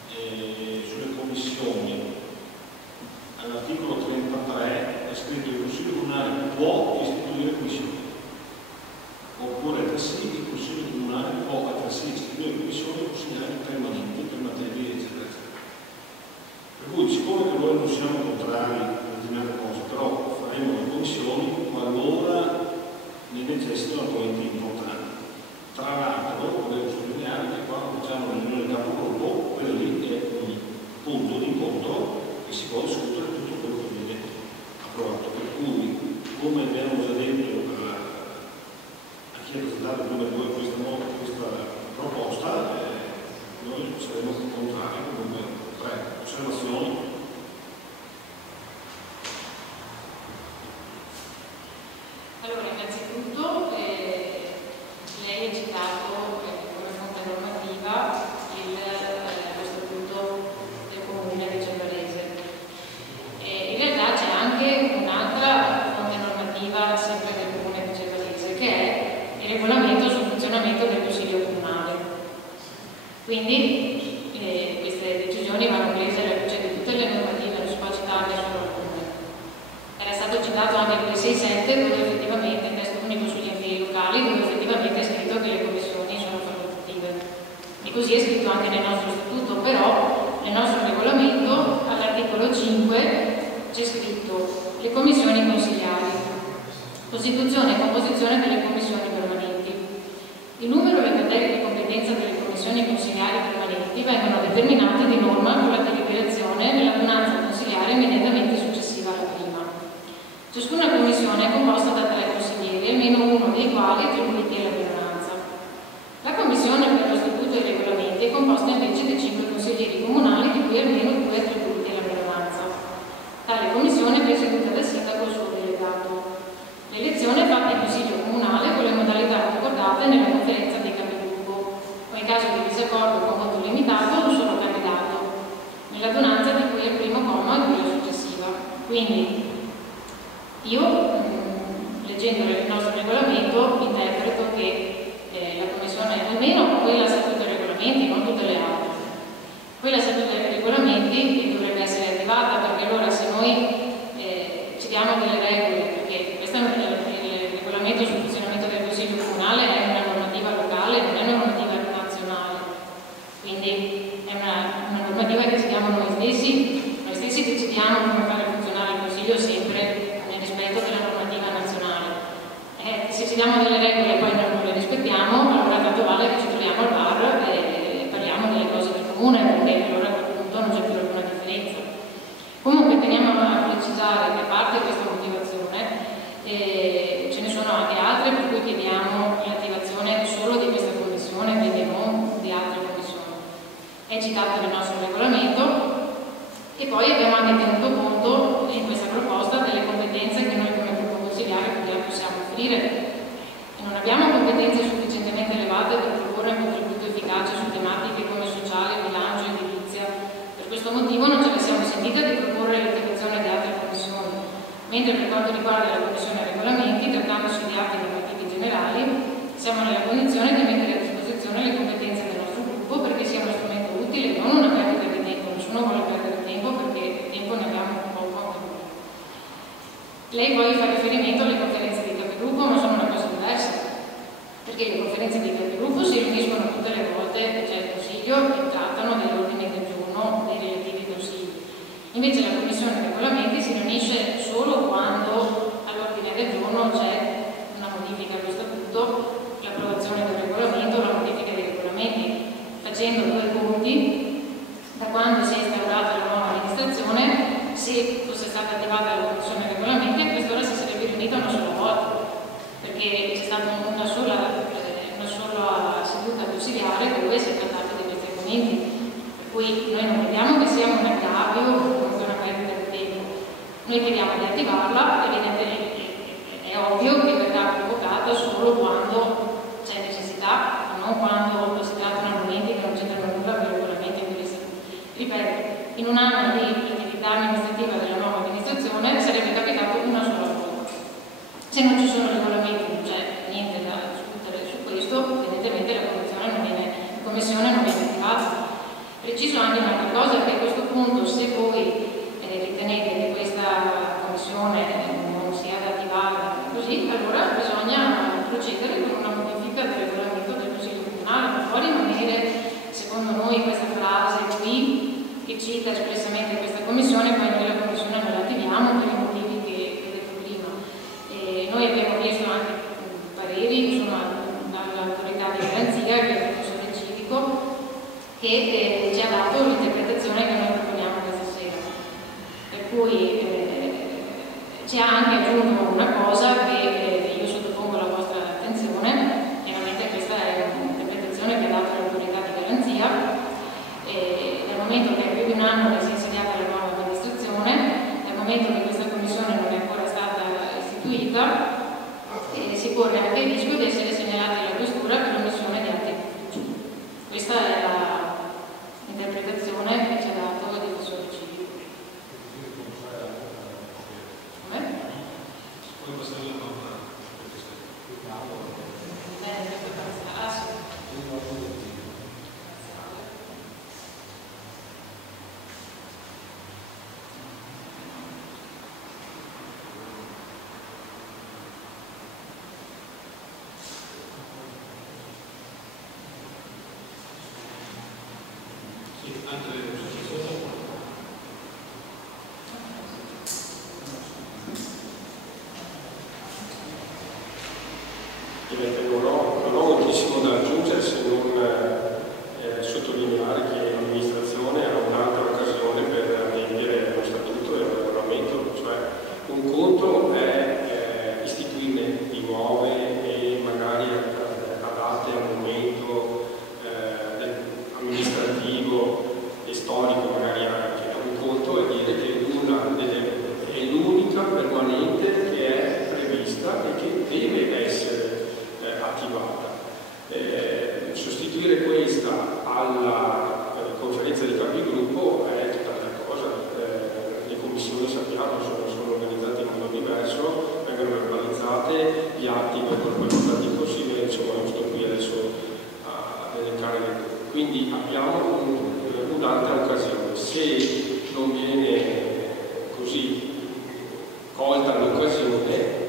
sulle commissioni, all'articolo 33 è scritto che il Consiglio Comunale può istituire commissioni, oppure altresì il Consiglio Comunale può altresì istituire commissioni consigliari permanenti per materie eccetera eccetera. Per cui, siccome che noi non siamo contrari a determinate cose, però faremo le commissioni qualora ne necessitano argomenti importanti. Tra l'altro, volevo sottolineare che quando facciamo la riunione di capogruppo, quello lì regolamento sul funzionamento del Consiglio Comunale. Quindi queste decisioni vanno prese alla luce di tutte le normative, non si può citarne solo alcune. Era stato citato anche il 267, dove effettivamente il testo unico sugli enti locali, dove effettivamente è scritto che le commissioni sono facoltative. E così è scritto anche nel nostro statuto, però nel nostro regolamento all'articolo 5 c'è scritto le commissioni consigliari, costituzione e composizione delle commissioni permanenti. Il numero e le materie di competenza delle commissioni consigliari permanenti vengono determinati di norma con la deliberazione dell'adunanza consigliare immediatamente successiva alla prima. Ciascuna commissione è composta da 3 consiglieri, almeno uno dei quali attribuiti alla minoranza. La commissione per lo statuto e i regolamenti è composta invece di 5 consiglieri comunali, di cui almeno 2 attribuiti alla minoranza. Tale commissione è presieduta dal sindaco o suo delegato. L'elezione è fatta in consiglio comunale con le modalità concordate nella conferenza dei capigruppo, o in caso di disaccordo con voto limitato un solo candidato, nell'adunanza di cui è il primo comma e quella successiva. Quindi io, leggendo il nostro regolamento, interpreto che la commissione, almeno quella statuto e regolamenti, non tutte le altre, quella statuto e regolamenti dovrebbe essere attivata, perché allora se noi ci diamo delle regole, perché questo è il regolamento sul funzionamento del Consiglio Comunale, è una normativa locale, non è una normativa nazionale, quindi è una normativa che ci diamo noi stessi decidiamo come fare funzionare il Consiglio sempre nel rispetto della normativa nazionale. Se ci diamo delle regole e poi non le rispettiamo, allora tanto vale che ci troviamo al bar e parliamo delle cose del comune, perché allora a quel punto non c'è più alcuna differenza. Comunque teniamo a precisare che a parte questa motivazione ce ne sono anche altre per cui chiediamo l'attivazione solo di questa commissione, quindi non di altre commissioni. È citato nel nostro regolamento e poi abbiamo anche tenuto conto in questa proposta delle competenze che noi come gruppo consigliare possiamo offrire. E non abbiamo competenze sufficientemente elevate per proporre un contributo efficace su tematiche come sociale, bilancio, edilizia. Per questo motivo non ce ne siamo sentite di proporre l'attivazione di altre commissioni, mentre per quanto riguarda la commissione regolamenti, trattandosi di atti normativi generali, siamo nella condizione di mettere a disposizione le competenze del nostro gruppo perché sia uno strumento utile, non una perdita di tempo. Nessuno vuole perdere tempo perché tempo ne abbiamo poco anche noi. Lei poi fa riferimento alle conferenze di capigruppo, ma sono una cosa diversa, perché le conferenze di capigruppo si riuniscono tutte le volte che c'è il Consiglio e trattano dell'ordine del giorno dei relativi consigli. Invece la Commissione Regolamenti si riunisce solo quando all'ordine del giorno c'è una modifica allo statuto, l'approvazione del regolamento, la modifica dei regolamenti, facendo 2 conti da quando si è instaurata la nuova amministrazione, se fosse stata attivata la Commissione Regolamenti a quest'ora si sarebbe riunita una sola volta, perché c'è stata una sola seduta consigliare dove si è trattato di questi argomenti, per cui noi non crediamo che sia un aggravio o comunque una perdita di tempo. Noi chiediamo di attivarla, evidentemente è ovvio che verrà convocata solo quando c'è necessità, non quando si trattano argomenti che non c'entrano nulla con i regolamenti e con gli statuti. Ripeto, in un anno di attività amministrativa della nuova amministrazione sarebbe capitato una sola volta. Se non ci sono regolamenti, non c'è niente da discutere su questo, evidentemente la commissione non viene attivata. Preciso anche un'altra cosa, che a questo punto se voi ritenete che questa commissione non sia da attivare così, allora bisogna procedere con una modifica del regolamento del Consiglio Comunale, non può rimanere secondo noi questa frase qui che cita espressamente questa commissione, poi noi la commissione non la attiviamo per i motivi che ho detto prima. Noi abbiamo chiesto anche pareri dall'autorità di garanzia, che è il professore civico, che ci ha dato l'interpretazione che noi proponiamo questa sera. Per cui ci ha anche aggiunto una cosa che io sottopongo alla vostra attenzione. Chiaramente questa è un'interpretazione che ha dato l'autorità di garanzia. Dal momento che è più di un anno che si è insediata la nuova amministrazione, dal momento che questa commissione non è ancora stata istituita, si corre anche il rischio di essere segnalati alla questura per l'omissione di atti d'ufficio. Questa è l'interpretazione che ci ha dato il professore civico. non ho moltissimo da aggiungere, se non sottolineare che l'amministrazione ha un'altra occasione per adempiere allo statuto e al regolamento, cioè un conto è istituirne di nuove e magari adatte al momento amministrativo e storico, magari anche. Un conto è dire che è l'unica permanente che è prevista e che deve essere attivata. Sostituire questa alla conferenza dei capigruppo è tutt'altra cosa. Le commissioni sappiamo sono organizzate in modo diverso, vengono verbalizzate, gli atti vengono portati in consiglio, insomma non sto qui adesso a elencare le cose. Quindi abbiamo un'altra occasione. Se non viene così colta l'occasione,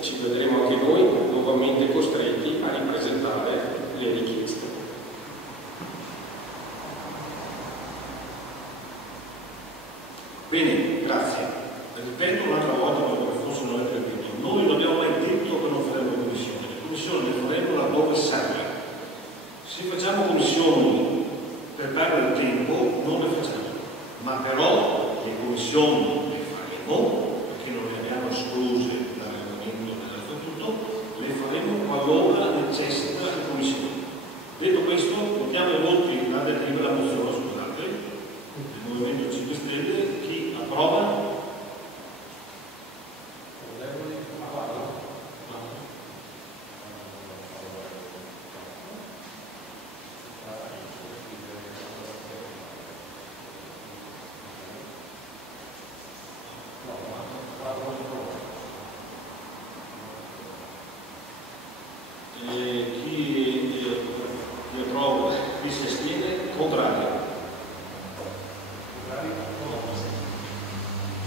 ci vedremo anche noi nuovamente costretti a ripresentare le richieste. Bene, grazie. Ripeto un'altra volta perché forse non è capito. Noi non abbiamo mai detto che non faremo commissioni. Le commissioni le faremo laddove serve. Se facciamo commissioni per perdere tempo, non le facciamo. Ma però le commissioni le faremo, perché non le abbiamo escluse dal regolamento e dal statuto, le faremo qualora necessita le commissioni. Detto questo, votiamo ai voti la delibera mozione, scusate, del Movimento 5 Stelle. Chi approva? Chi approva? Chi si astiene? Contrario.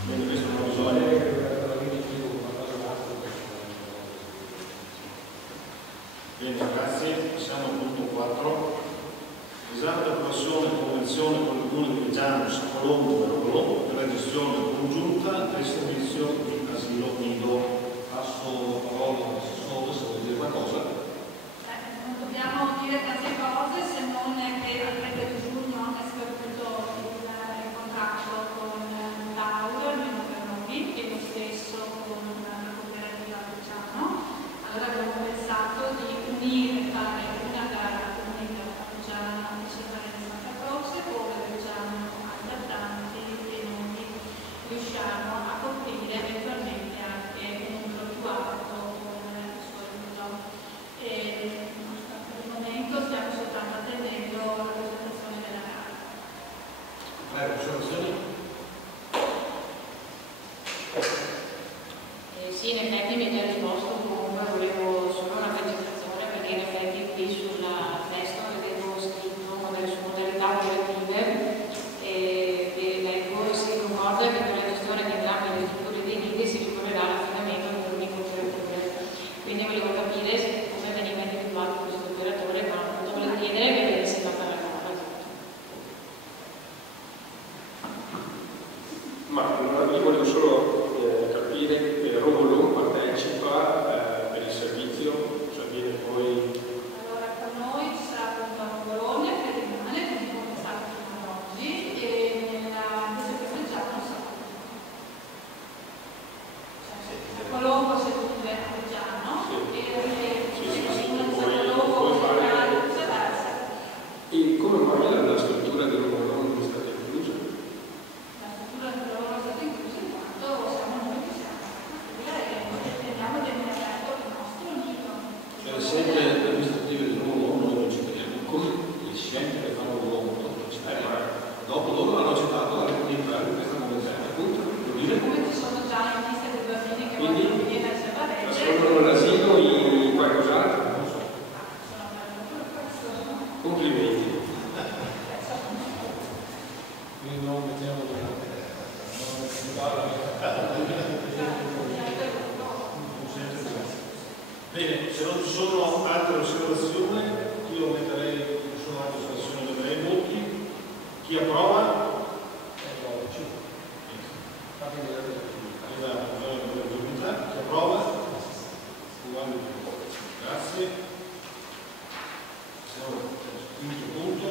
Bene, questo non bisogna. Bene, grazie. Passiamo al punto 4. Esame della approvazione e convenzione con il Comune di Reggiano, San Colombo e Rocolombo per la gestione congiunta del servizio di asilo nido. Passo la parola all'assessore se vuole dire qualcosa. Non dobbiamo dire tante cose se non che al 30 giugno è scaduto il contratto con Tauro, almeno per noi, e lo stesso con la cooperativa Reggiano. Allora abbiamo pensato di unire, fare una gara unica Reggiano e Cervare di Santa Croce, dove Reggiano agli abitanti e noi riusciamo a coprire eventualmente anche un numero più alto con il suo aiuto. Per il momento stiamo soltanto attendendo la presentazione della gara. Prego, osservazioni? Sì, in effetti mi è risposto, comunque volevo solo una precisazione perché in effetti qui sul testo vedevo scritto su modalità operative e leggo e si concorda che per la gestione di entrambe le strutture dei nidi si ricorrerà all'affidamento di un unico operatore. Quindi volevo capire come veniva individuato questo operatore, ma non volevo chiedere che venisse fatta la cosa. Ma io volevo solo capire che Rovolon partecipa per il servizio, cioè viene poi... Allora, con noi ci sarà appunto Bologna che rimane, come è stato fino ad oggi, e nella Reggiano sarà. Cioè, Colombo si chiude a Reggiano e ciascuno di Colombo e viceversa. E come mai la struttura del Rovolon non è stata inclusa? La struttura del lavoro è stata inclusa in quanto siamo noi che siamo e teniamo di tenere aperto il nostro nido. Cioè le scelte amministrative del nuovo noi non ci teniamo, come le scelte che fanno l'uomo non ci teniamo. Dopo loro hanno accettato la rientrare in questa convenzione, appunto. Come ci sono già in lista dei bambini che vogliono venire a Cervaregge. Trasformano l'asilo in qualcos'altro? Sono per questo. Complimenti. Quindi non mettiamo Bene, se non ci sono altre osservazioni, io metterei, ci sono altre osservazioni, metterei i voti. Chi approva? Chi approva? Grazie. Siamo al quinto punto.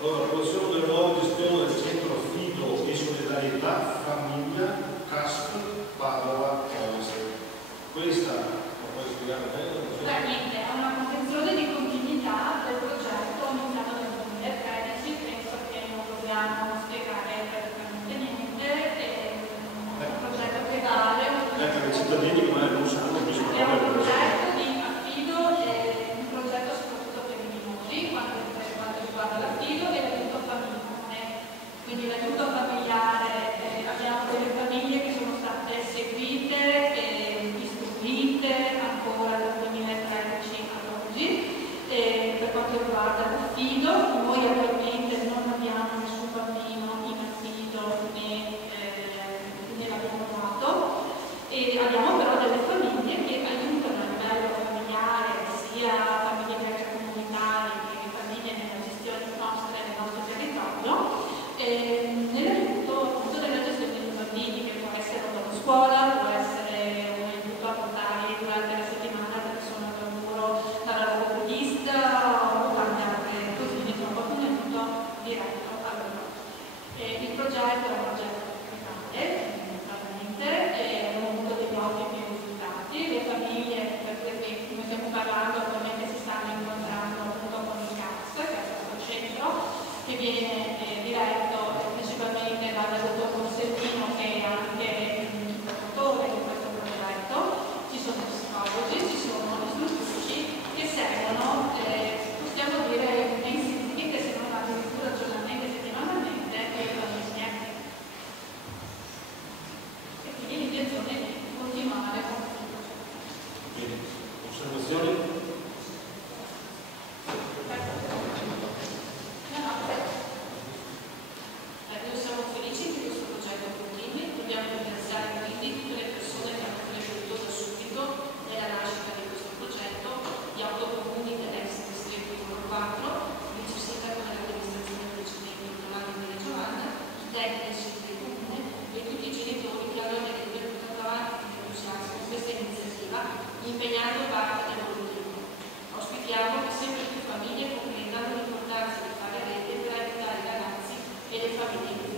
Allora, approvazione della nuova gestione del centro affido e solidarietà famiglia CASP Padova Ovest. Questa la puoi spiegare bene? Sicuramente è una convenzione di continuità del progetto iniziato nel 2013, penso che non dobbiamo spiegare praticamente niente, è un progetto che vale. Per i cittadini che magari non sanno, È un progetto di affido, un progetto soprattutto per i minori, per quanto riguarda l'affido e l'aiuto familiare. Quindi l'aiuto familiare, abbiamo delle famiglie che sono state seguite e istruite ancora dal 2013 ad oggi. Per quanto riguarda l'affido, noi attualmente non abbiamo nessun bambino in affido né l'abbiamo dato, e abbiamo però delle famiglie che aiutano a livello familiare, sia famiglie extracomunitarie che famiglie nella gestione nostra e nel nostro territorio, nell'aiuto appunto della gestione dei bambini, che può essere un dopo scuola, può essere un aiuto a portarli durante la settimana perché sono al lavoro dalla loro lista o tante altre così, diciamo proprio un aiuto diretto a loro. Il progetto è un progetto regionale, abbiamo avuto degli ottimi risultati. Le famiglie, perché come stiamo parlando, attualmente si stanno incontrando appunto con il CAS, che è questo centro che viene diretto principalmente dal dottor Borsellino, che è anche il promotore di questo progetto. Ci sono psicologi, ci sono istruttrici che seguono, possiamo dire, mensili, che se non addirittura giornalmente, settimanalmente, le famiglie. E quindi l'intenzione è di continuare con questo progetto. Bene, osservazioni? Noi siamo felici che questo progetto continui, dobbiamo ringraziare quindi tutte le persone che hanno contribuito da subito nella nascita di questo progetto, gli 8 comuni dell'ex distretto numero 4, il vice sindaco dell'amministrazione precedente Giovanni Maria Giovanna, i tecnici del comune e tutti i genitori che hanno portato avanti con entusiasmo questa iniziativa, impegnando parte del loro tempo. Auspichiamo che sempre più famiglie comprendano l'importanza di fare rete per aiutare i ragazzi e le famiglie.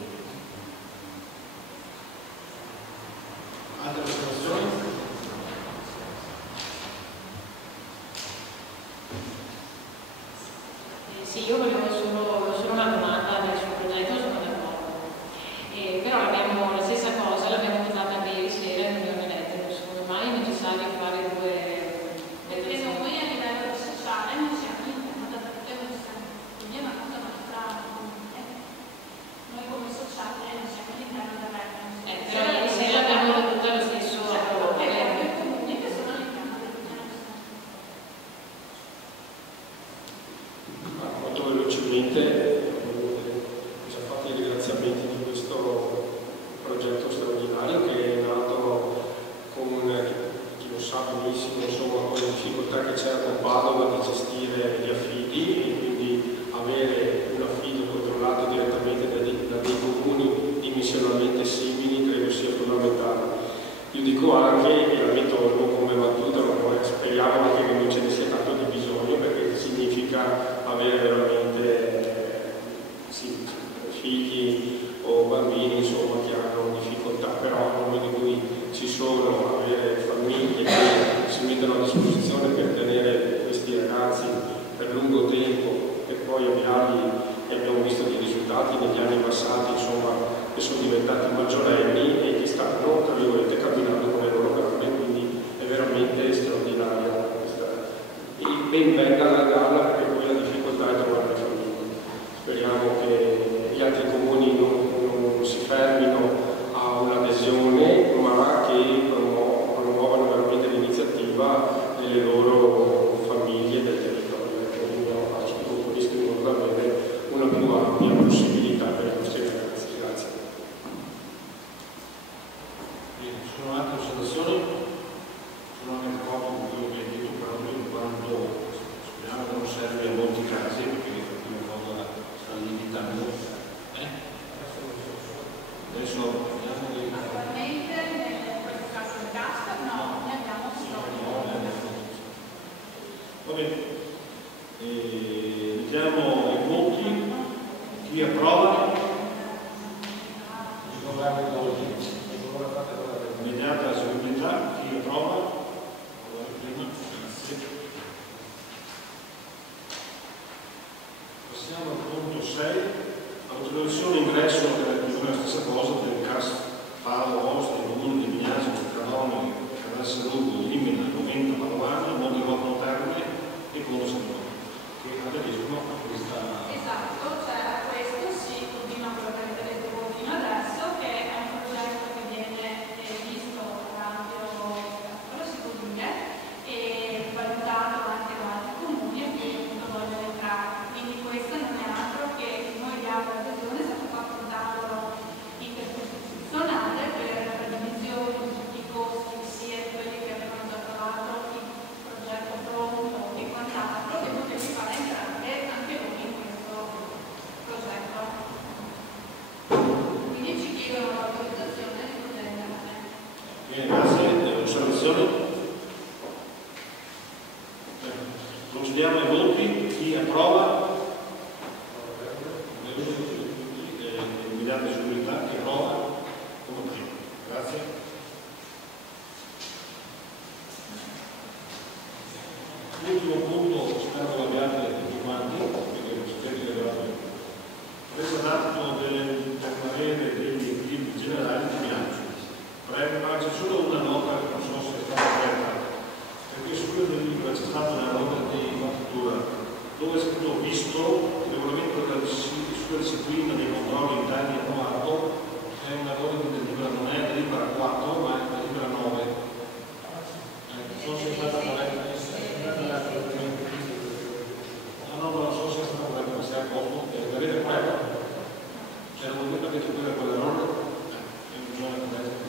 Altre osservazioni? Sì, io volevo solo una domanda sul progetto, sono d'accordo. Però abbiamo la stessa cosa, l'abbiamo votata anche ieri sera in unione elettrica, secondo me è necessario fare due Perché noi a livello sociale non siamo all'interno della Repubblica, quindi è una cosa nostra comune. Noi come sociale non siamo all'interno della Repubblica. però ieri sera abbiamo votato lo stesso Perché abbiamo i comuni che sono all'interno dell'Unione. Molto velocemente, ci ha fatto i ringraziamenti di questo progetto straordinario che è nato con, chi lo sa benissimo, insomma, con le difficoltà che c'erano a Padova di gestire gli affidi, e quindi avere un affido controllato direttamente da dei comuni dimensionalmente simili credo sia fondamentale. Io dico anche, e la metto come battuta, ma poi speriamo anche che non ce ne sia tanto di bisogno, perché significa avere veramente figli o bambini, insomma, che hanno difficoltà, però nel momento in cui ci sono, avere famiglie che si mettono a disposizione per tenere questi ragazzi per lungo tempo e poi avviarli, e abbiamo visto dei risultati negli anni passati, insomma, che sono diventati maggiorenni e che stanno, tra virgolette, camminando con le loro gambe, quindi è veramente straordinaria questa. E ben venga la galla, perché poi la difficoltà è trovare le famiglie. Speriamo che gli altri comuni non si fermino a un'adesione, ma che promuovano veramente l'iniziativa delle loro famiglie del territorio. Quindi io auspico con questo in modo da avere una più ampia possibilità per i nostri ragazzi. Grazie. Bene, ci sono altre osservazioni? Sono anche d'accordo con quello che hai detto, però in quanto speriamo che non serve in molti casi, perché l'effettiva cosa sta limitando. Adesso vediamo di... Attualmente, in questo caso il gas, no, ne abbiamo solo approva? Immediata eseguibilità, chi approva? Grazie. Passiamo al punto 6, autorizzazione ingresso la stessa cosa del CAS Paolo Osta, del comune di Mignasco, Canone, Canassa Lugo, Limina, Noventa, Padovana, Monte Rotno Termine e Ponte San Giovanni, che aderiscono a questa. Esatto, cioè a questo si continua quello che avete detto voi fino adesso, che è un progetto che viene visto all'ampio spettro, si può dire, e valutato anche da altri comuni e che appunto vogliono entrare. Quindi questo non è altro che noi diamo l'adesione, è stato fatto un tavolo intercostituzionale per la divisione di tutti i costi, sia di quelli che avevano già trovato il progetto pronto e quant'altro, che potevi fare entrare anche noi in questo progetto. Quindi ci chiedono l'autorizzazione di poter entrare. Bene, grazie. Osservazioni? Procediamo ai voti. Chi approva? Immediata eseguibilità, chi approva? Come prima. Grazie. L'ultimo punto, spero lo abbiate tutti quanti, perché sapete che avevate preso d'atto del parere degli equilibri generali di bilancio. C'è solo una nota che non so se è stata corretta, perché su quello del libro c'è stata una nota di fattura dove è scritto visto il regolamento sulla disciplina dei controlli interni approvato, è una cosa che delibera, non è delibera 4 ma è delibera 9. Non so se è stata corretta. Non so se è stata corretta, ma se è a posto, l'avete corretta? Cioè non vuol dire che avete quell'errore? Bisogna correggere.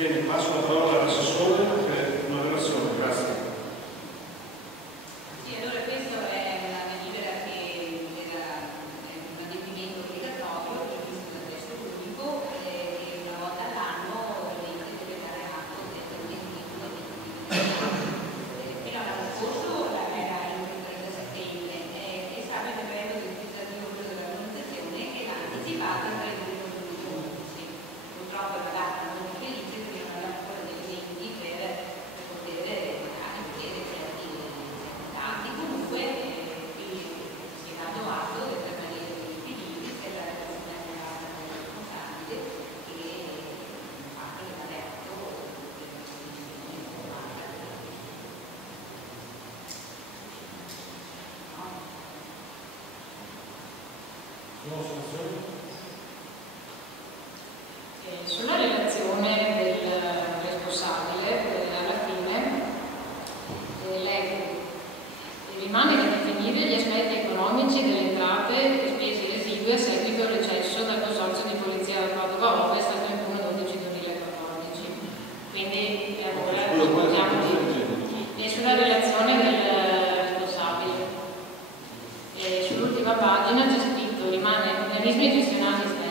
Bene, passo la parola all'assessore per una relazione, grazie. Sì, allora questo è una delibera che era un adempimento obbligatorio previsto dal testo unico che una volta all'anno ovviamente deve dare atto del adempimento fino all'anno scorso era il 30 settembre e stava il decreto legislativo dell'organizzazione che l'ha anticipato il 31 giugno. Purtroppo è la data non felice perché non abbiamo ancora dei elementi per poter anche vedere certi dati. Comunque si è dato atto del permanere degli equilibri, sia la relazione arrivata del responsabile che il fatto che dare atto della decisione informata. Sono soluzioni? Sulla relazione del responsabile, alla fine, leggo: rimane da definire gli aspetti economici delle entrate e spese residue a seguito del recesso dal Consorzio di Polizia del Padova Ovest al 31/12/2014. Quindi ora ascoltiamo sulla relazione del responsabile. Sull'ultima pagina c'è scritto: rimane organismi gestionali esterni.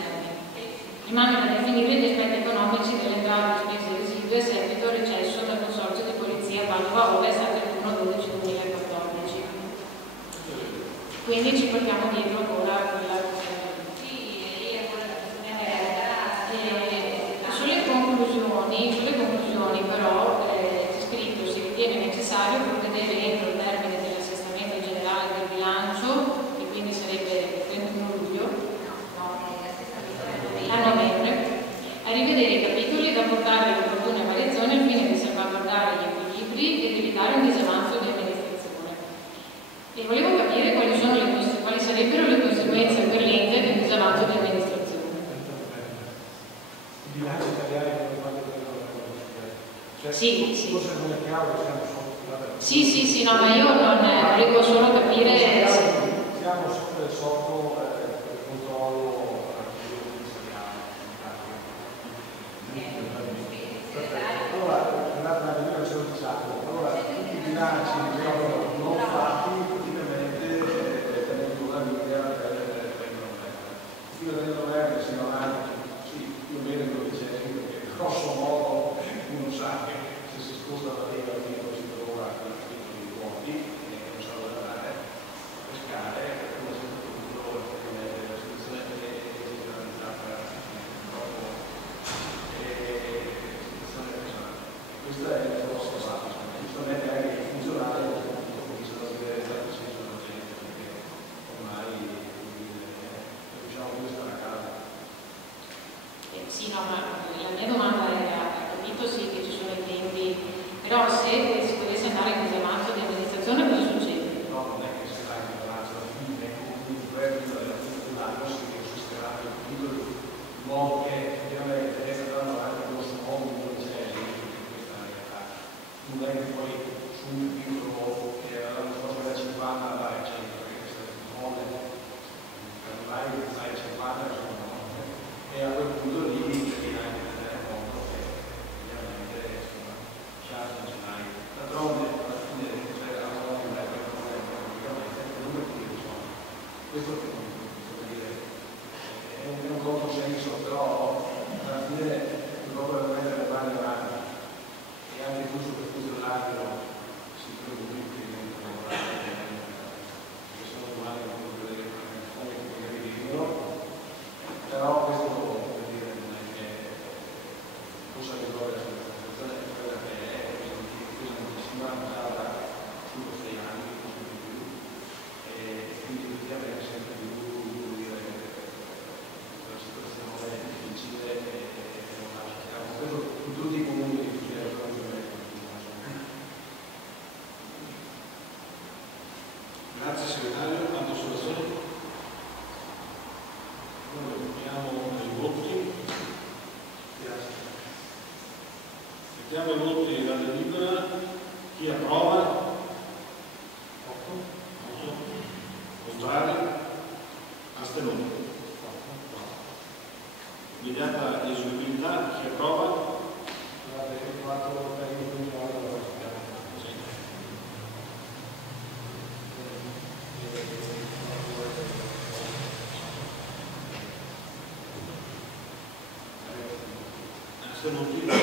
Rimane da definire gli aspetti economici delle entrate e spese residue a seguito al recesso dal Consorzio di Polizia Padova Ovest al 31/12/2014. Quindi ci portiamo dietro ancora quella sulle conclusioni però c'è scritto: si ritiene necessario provvedere entro il termine dell'assestamento generale del bilancio, che quindi sarebbe il 31 luglio, a novembre, a rivedere i capitoli da portare alle opportune variazioni al fine di salvaguardare gli equilibri ed evitare un disavanzo di amministrazione. E volevo capire quali sarebbero le conseguenze per l'ente del disavanzo di amministrazione. Il bilancio italiano come quanto Cioè, Sì, sì. forse non è chiaro che siamo solo Sì, no, ma io non volevo solo capire. Siamo sotto il controllo ministeriale. Allora, andate a ce lo diciamo. Allora, tutti i bilanci non fatti praticamente tenendo una linea per il governo. Io del governo siamo avanti, sì, più o meno lo dicevo, perché grosso modo uno sa che se si sposta la lega fino si trova con i vuoti e non sa dove andare a pescare, come sempre tutto la situazione è generalizzata troppo questa è la grossa base, giustamente anche il funzionale comincia ad avere certo senso della gente, perché ormai diciamo questa è la casa. Sì, no, ma la mia domanda era, capito sì che ci sono i tempi, però se si dovesse andare in chiamato di amministrazione cosa succede? No, non è che si dà in chiamato alla fine, comunque dell'anno si consisterà in modo che ovviamente andranno avanti grosso modo non c'è questa realtà. Non è che poi su un piccolo che l'anno scorso era 50 andare a 100, perché questa è mole, per andare a 50 sono mole. E a quel punto lì devi anche tenere conto che ovviamente insomma già non ce l'hai. D'altronde alla fine c'è la nuova praticamente comunque ti sono. Questo che vuol dire è un controsenso, però alla fine dopo veramente le mani avanti e anche giusto per funzionarlo si preoccupi che non lavorare che sono umani che magari vivono, però questo vuol dire non è che possa risolvere la situazione è quella che è, questa moltissima usata 5-6 anni, forse di più, e quindi effettivamente sempre più vuol dire la situazione è difficile e non lascia chiaro. Questo in tutti i comuni di Grazie segretario, altre osservazioni? Noi mettiamo i voti. Grazie. Mettiamo i voti dalla delibera. Chi approva? 8. Contrari? Astenuti? Immediata eseguibilità. Chi approva? Astenuti?